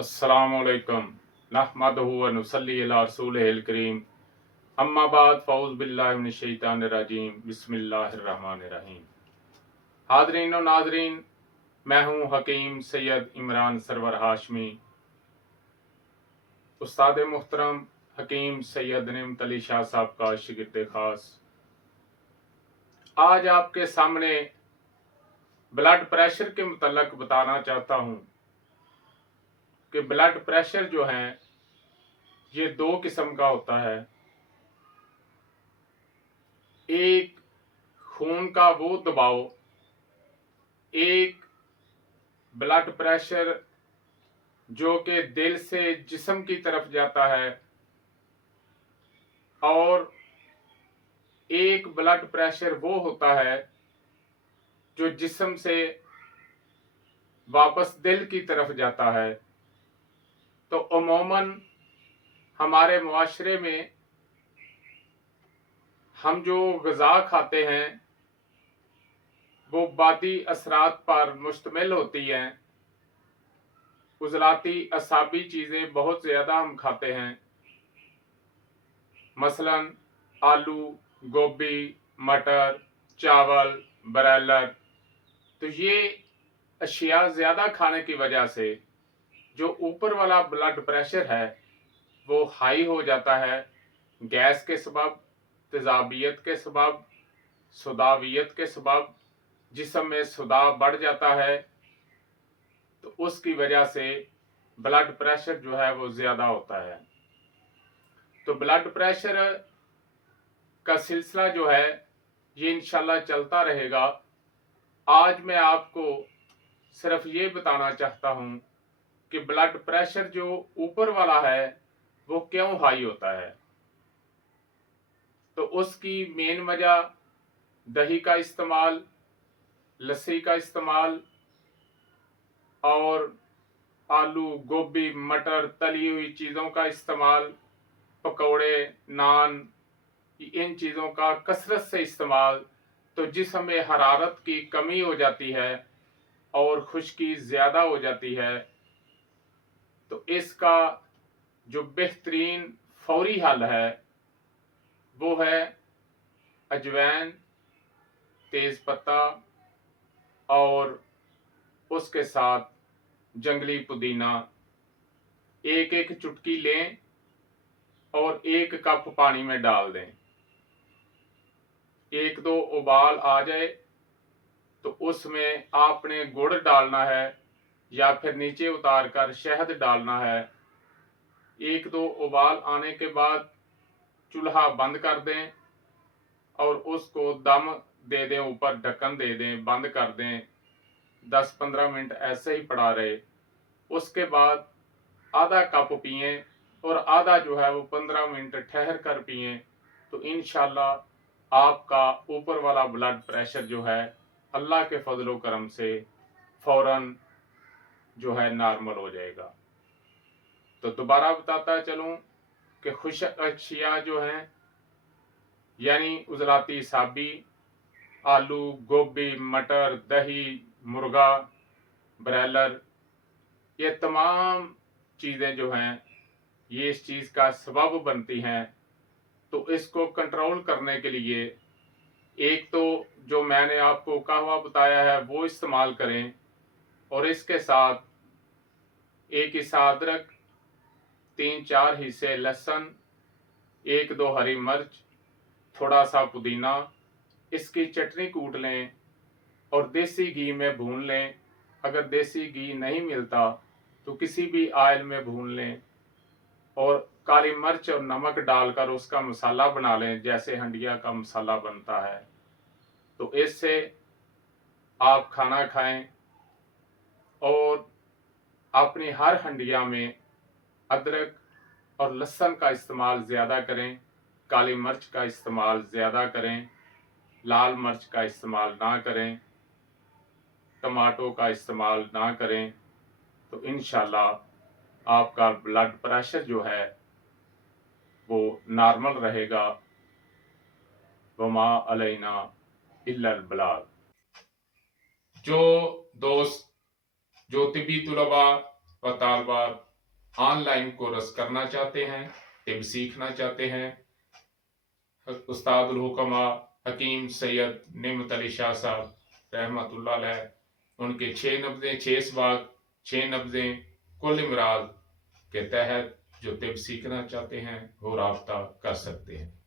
अस्सलामुअलैकुम नहमदुहु व नुसल्ली अला रसूलिहिल करीम अम्मा बाद फ़ऊज़ बिल्लाहि मिनश शैतानिर रजीम बिस्मिल्लाहिर रहमानिर रहीम। हाज़रीन व नाज़रीन, मैं हूँ हकीम सैयद इमरान सरवर हाशमी, उस्ताद मुहतरम हकीम सैयद नेमत अली शाह साहब का शागिर्द खास। आज आपके सामने ब्लड प्रेशर के मुतल्लक बताना चाहता हूँ कि ब्लड प्रेशर जो है ये दो किस्म का होता है। एक खून का वो दबाव, एक ब्लड प्रेशर जो कि दिल से जिस्म की तरफ जाता है, और एक ब्लड प्रेशर वो होता है जो जिस्म से वापस दिल की तरफ जाता है। तो अमूमन हमारे मुआशरे में हम जो ग़िज़ा खाते हैं वो बादी असरात पर मुश्तमिल होती हैं। उज़लाती असाबी चीज़ें बहुत ज़्यादा हम खाते हैं, मसलन आलू, गोभी, मटर, चावल, ब्रायलर। तो ये अशिया ज़्यादा खाने की वजह से जो ऊपर वाला ब्लड प्रेशर है वो हाई हो जाता है। गैस के सबब, तेज़ाबियत के सबब, सुदावियत के सबब जिस्म में सुदा बढ़ जाता है, तो उसकी वजह से ब्लड प्रेशर जो है वो ज़्यादा होता है। तो ब्लड प्रेशर का सिलसिला जो है ये इंशाल्लाह चलता रहेगा। आज मैं आपको सिर्फ ये बताना चाहता हूँ कि ब्लड प्रेशर जो ऊपर वाला है वो क्यों हाई होता है। तो उसकी मेन वजह दही का इस्तेमाल, लस्सी का इस्तेमाल और आलू, गोभी, मटर, तली हुई चीज़ों का इस्तेमाल, पकौड़े, नान, इन चीज़ों का कसरत से इस्तेमाल, तो जिस्म में हरारत की कमी हो जाती है और खुश्की ज़्यादा हो जाती है। तो इसका जो बेहतरीन फौरी हल है वो है अजवैन, तेज़ पत्ता और उसके साथ जंगली पुदीना। एक एक चुटकी लें और 1 कप पानी में डाल दें। 1-2 उबाल आ जाए तो उसमें आपने गुड़ डालना है या फिर नीचे उतार कर शहद डालना है। 1-2 उबाल आने के बाद चूल्हा बंद कर दें और उसको दम दे दें, ऊपर ढक्कन दे दें, बंद कर दें। 10-15 मिनट ऐसे ही पड़ा रहे। उसके बाद आधा कप पिएं और आधा जो है वो 15 मिनट ठहर कर पिएं। तो इंशाल्लाह आपका ऊपर वाला ब्लड प्रेशर जो है अल्लाह के फजलो करम से फौरन जो है नॉर्मल हो जाएगा। तो दोबारा बताता चलूं कि खुशक अशिया जो हैं यानी उजलाती साबी, आलू, गोभी, मटर, दही, मुर्गा, ब्रायलर, ये तमाम चीज़ें जो हैं ये इस चीज़ का सबब बनती हैं। तो इसको कंट्रोल करने के लिए एक तो जो मैंने आपको कहवा बताया है वो इस्तेमाल करें, और इसके साथ 1 हिस्सा अदरक, 3-4 हिस्से लहसुन, 1-2 हरी मिर्च, थोड़ा सा पुदीना, इसकी चटनी कूट लें और देसी घी में भून लें। अगर देसी घी नहीं मिलता तो किसी भी ऑयल में भून लें और काली मिर्च और नमक डालकर उसका मसाला बना लें, जैसे हंडिया का मसाला बनता है। तो इससे आप खाना खाएं और अपनी हर हंडिया में अदरक और लहसुन का इस्तेमाल ज़्यादा करें, काली मिर्च का इस्तेमाल ज़्यादा करें, लाल मिर्च का इस्तेमाल ना करें, टमाटो का इस्तेमाल ना करें। तो इंशाल्लाह आपका ब्लड प्रेशर जो है वो नॉर्मल रहेगा। वमा अलैना इल्लल बलाग। जो दोस्त, जो तिबी तुलबा व तालबात ऑनलाइन कोर्स करना चाहते हैं, तिब सीखना चाहते हैं, उस्ताद उल हुकमा हकीम सैयद नेमत अली शाह साहब रहमतुल्लाह अलैह उनके 6 नब्ज़ें 6 सवाक 6 नब्ज़ें कुल इमराज के तहत जो तिब सीखना चाहते हैं वो राब्ता कर सकते हैं।